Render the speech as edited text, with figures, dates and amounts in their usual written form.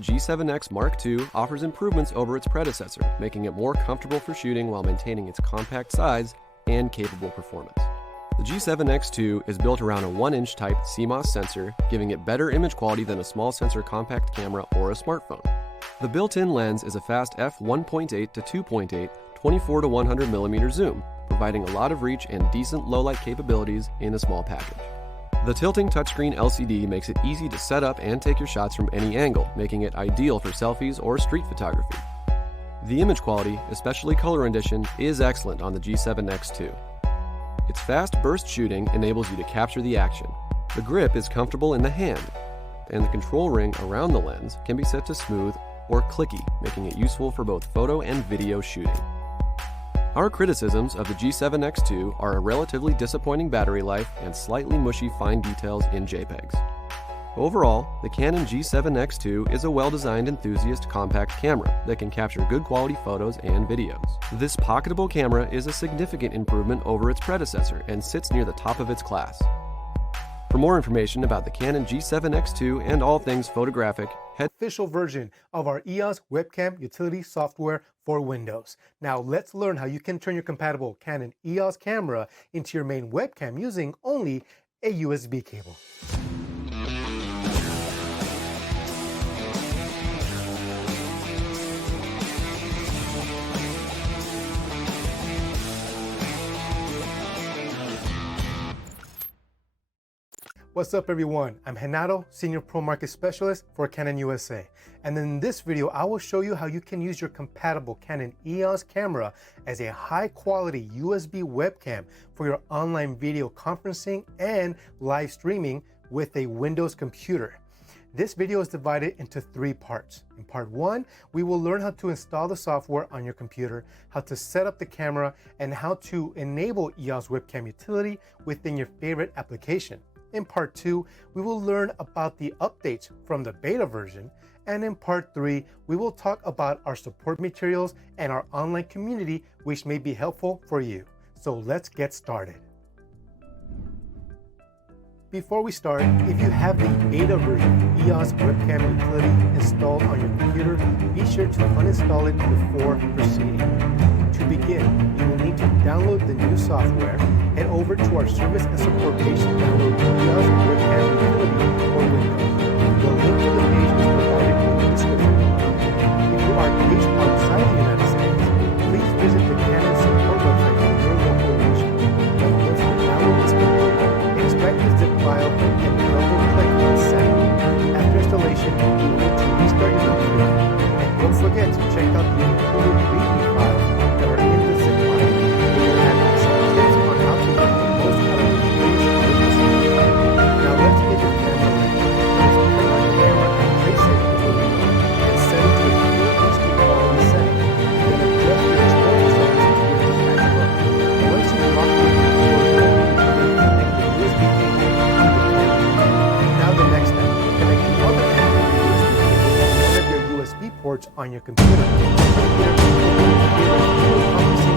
G7X Mark II offers improvements over its predecessor, making it more comfortable for shooting while maintaining its compact size and capable performance. The G7X II is built around a 1-inch type CMOS sensor, giving it better image quality than a small sensor compact camera or a smartphone. The built-in lens is a fast f1.8 to 2.8 24 to 100 mm zoom, providing a lot of reach and decent low-light capabilities in a small package. The tilting touchscreen LCD makes it easy to set up and take your shots from any angle, making it ideal for selfies or street photography. The image quality, especially color rendition, is excellent on the G7X II. Its fast burst shooting enables you to capture the action. The grip is comfortable in the hand, and the control ring around the lens can be set to smooth or clicky, making it useful for both photo and video shooting. Our criticisms of the G7X II are a relatively disappointing battery life and slightly mushy fine details in JPEGs. Overall, the Canon G7X II is a well-designed enthusiast compact camera that can capture good quality photos and videos. This pocketable camera is a significant improvement over its predecessor and sits near the top of its class. For more information about the Canon G7X II and all things photographic, head official version of our EOS webcam utility software for Windows. Now let's learn how you can turn your compatible Canon EOS camera into your main webcam using only a USB cable. What's up everyone, I'm Renato, Senior Pro Market Specialist for Canon USA. And in this video, I will show you how you can use your compatible Canon EOS camera as a high quality USB webcam for your online video conferencing and live streaming with a Windows computer. This video is divided into 3 parts. In part 1, we will learn how to install the software on your computer, how to set up the camera, and how to enable EOS webcam utility within your favorite application. In part 2, we will learn about the updates from the beta version, and in part 3, we will talk about our support materials and our online community, which may be helpful for you. So let's get started. Before we start, if you have the beta version EOS webcam utility installed on your computer, be sure to uninstall it before proceeding. To begin, you will need to download the new software, head over to our service and support page to download EOS webcam utility for Windows. The link to the page is provided in the description. If you are based outside the United States, please visit the Canon support website in your local region. Once the download is completed, extract the zip file and double-click on Setup. After installation, you will need to restart your computer. And don't forget to check out the included README files that are in the zip file. They will have some tips on how to make the most out of the experience with this video. Now let's get your camera ready. First, turn on the camera and place it in the window and set it to a full HD quality setting. Then adjust your exposure settings to your desired look. Once you've locked in the exposure, connect the USB cable to the camera. Now the next step, connect the other end of the USB cable to one of your USB ports on your computer. From here, you will be able to